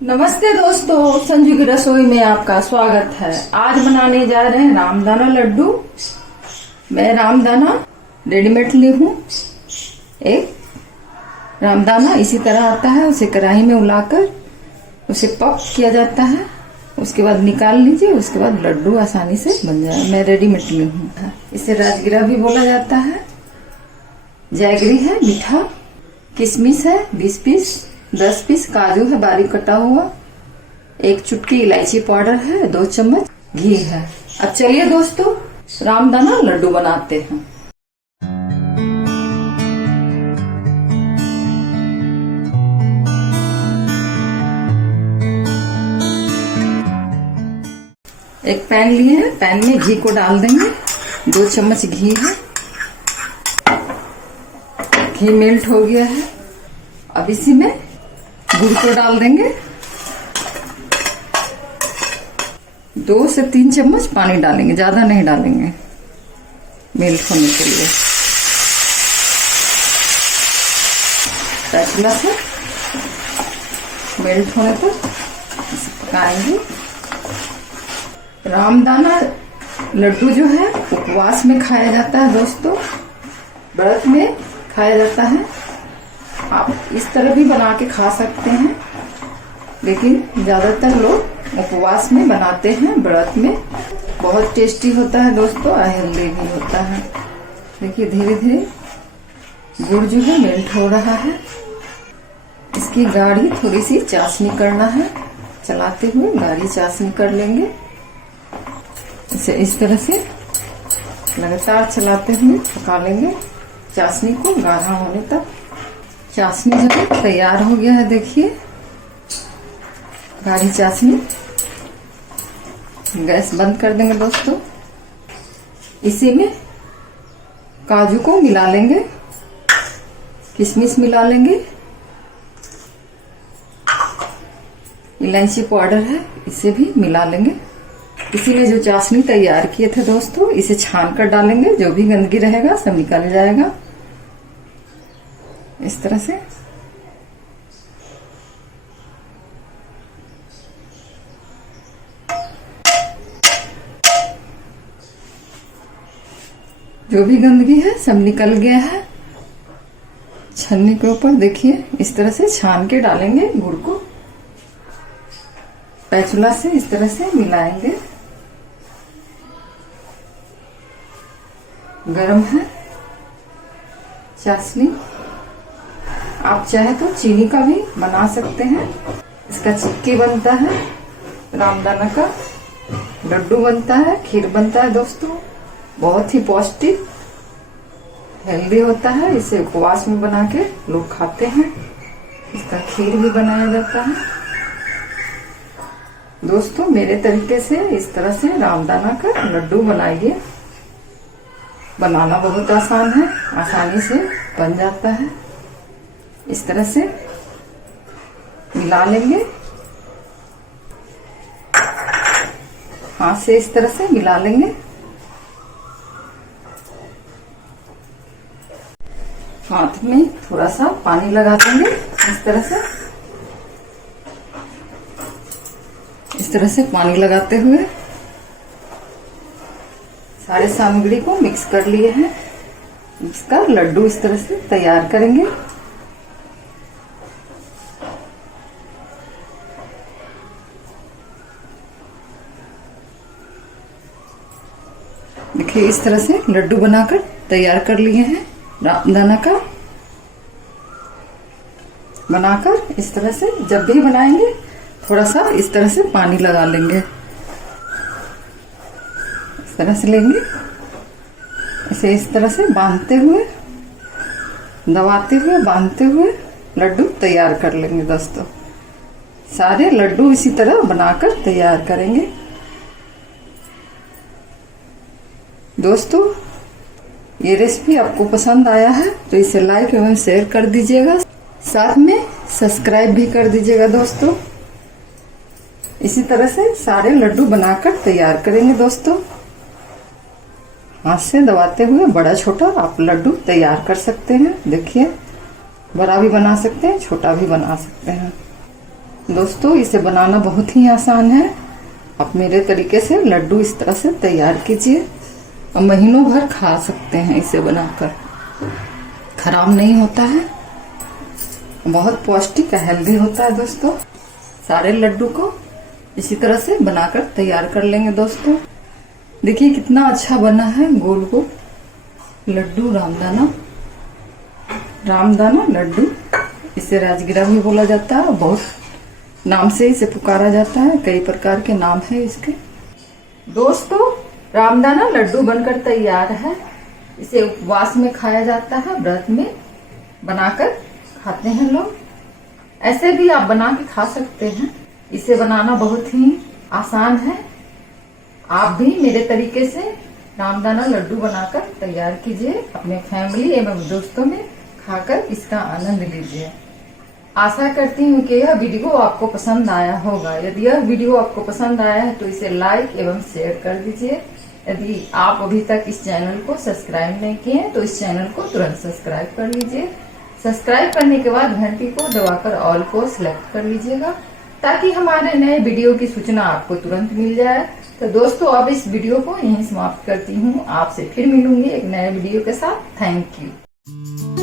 नमस्ते दोस्तों, संजू की रसोई में आपका स्वागत है। आज बनाने जा रहे हैं रामदाना लड्डू। मैं रामदाना रेडीमेड ली हूँ। एक रामदाना इसी तरह आता है, उसे कढ़ाई में उलाकर उसे पक किया जाता है। उसके बाद निकाल लीजिए, उसके बाद लड्डू आसानी से बन जाए। मैं रेडीमेड ली हूँ। इसे राजगिरा भी बोला जाता है। जैगरी है मीठा, किशमिश है 20 पीस, 10 पीस काजू है बारीक कटा हुआ, 1 चुटकी इलायची पाउडर है, 2 चम्मच घी है। अब चलिए दोस्तों, रामदाना लड्डू बनाते हैं। एक पैन लिए हैं, पैन में घी को डाल देंगे। 2 चम्मच घी है। घी मेल्ट हो गया है। अब इसी में गुड़ को डाल देंगे। 2 से 3 चम्मच पानी डालेंगे, ज्यादा नहीं डालेंगे मेल्ट होने के लिए। स्पैचुला से मेल्ट होने तक इसे पकाएंगे। रामदाना लड्डू जो है उपवास में खाया जाता है दोस्तों, व्रत में खाया जाता है। आप इस तरह भी बना के खा सकते हैं, लेकिन ज्यादातर लोग उपवास में बनाते हैं, व्रत में। बहुत टेस्टी होता है दोस्तों, हेल्दी भी होता है। देखिए धीरे धीरे गुड़ जो है मेल्ट हो रहा है। इसकी गाढ़ी थोड़ी सी चाशनी करना है, चलाते हुए गाढ़ी चाशनी कर लेंगे। इसे इस तरह से लगातार चलाते हुए पका लेंगे चाशनी को गाढ़ा होने तक। चाशनी जब तैयार हो गया है, देखिए गाढ़ी चाशनी। गैस बंद कर देंगे दोस्तों। इसी में काजू को मिला लेंगे, किशमिश मिला लेंगे, इलायची पाउडर है इसे भी मिला लेंगे। इसी में जो चाशनी तैयार किए थे दोस्तों, इसे छान कर डालेंगे। जो भी गंदगी रहेगा सब निकल जाएगा इस तरह से। जो भी गंदगी है सब निकल गया है। छन्नी के ऊपर देखिए इस तरह से छान के डालेंगे गुड़ को। स्पैचुला से इस तरह से मिलाएंगे। गरम है चाशनी। आप चाहे तो चीनी का भी बना सकते हैं। इसका चिक्की बनता है, रामदाना का लड्डू बनता है, खीर बनता है दोस्तों। बहुत ही पौष्टिक हेल्दी होता है। इसे उपवास में बना के लोग खाते हैं। इसका खीर भी बनाया जाता है दोस्तों। मेरे तरीके से इस तरह से रामदाना का लड्डू बनाइए। बनाना बहुत आसान है, आसानी से बन जाता है। इस तरह से मिला लेंगे, हाथ से इस तरह से मिला लेंगे। हाथ में थोड़ा सा पानी लगा देंगे इस तरह से। इस तरह से पानी लगाते हुए सारे सामग्री को मिक्स कर लिए हैं। मिक्स कर लड्डू इस तरह से तैयार करेंगे। देखिए इस तरह से लड्डू बनाकर तैयार कर लिए हैं। रामदाना का बनाकर इस तरह से जब भी बनाएंगे थोड़ा सा इस तरह से पानी लगा लेंगे। इस तरह से लेंगे, इसे इस तरह से बांधते हुए, दबाते हुए, बांधते हुए लड्डू तैयार कर लेंगे दोस्तों। सारे लड्डू इसी तरह बनाकर तैयार करेंगे दोस्तों। ये रेसिपी आपको पसंद आया है तो इसे लाइक एवं शेयर कर दीजिएगा, साथ में सब्सक्राइब भी कर दीजिएगा दोस्तों। इसी तरह से सारे लड्डू बनाकर तैयार करेंगे दोस्तों। हाथ से दबाते हुए बड़ा छोटा आप लड्डू तैयार कर सकते हैं। देखिए बड़ा भी बना सकते हैं, छोटा भी बना सकते हैं। दोस्तों इसे बनाना बहुत ही आसान है। आप मेरे तरीके से लड्डू इस तरह से तैयार कीजिए और महीनों भर खा सकते हैं। इसे बनाकर खराब नहीं होता है, बहुत पौष्टिक हेल्दी होता है। दोस्तों सारे लड्डू को इसी तरह से बनाकर तैयार कर लेंगे। दोस्तों देखिए कितना अच्छा बना है, गोल गोल लड्डू रामदाना लड्डू। इसे राजगिरा भी बोला जाता है, बहुत नाम से इसे पुकारा जाता है, कई प्रकार के नाम है इसके। दोस्तों रामदाना लड्डू बनकर तैयार है। इसे उपवास में खाया जाता है, व्रत में बनाकर खाते हैं लोग। ऐसे भी आप बना के खा सकते हैं। इसे बनाना बहुत ही आसान है। आप भी मेरे तरीके से रामदाना लड्डू बनाकर तैयार कीजिए, अपने फैमिली एवं दोस्तों में खाकर इसका आनंद लीजिए। आशा करती हूँ कि यह वीडियो आपको पसंद आया होगा। यदि यह वीडियो आपको पसंद आया है तो इसे लाइक एवं शेयर कर दीजिए। यदि आप अभी तक इस चैनल को सब्सक्राइब नहीं किए हैं तो इस चैनल को तुरंत सब्सक्राइब कर लीजिए। सब्सक्राइब करने के बाद घंटी को दबाकर ऑल को सिलेक्ट कर लीजिएगा, ताकि हमारे नए वीडियो की सूचना आपको तुरंत मिल जाए। तो दोस्तों अब इस वीडियो को यहीं समाप्त करती हूँ। आपसे फिर मिलूंगी एक नए वीडियो के साथ। Thank you.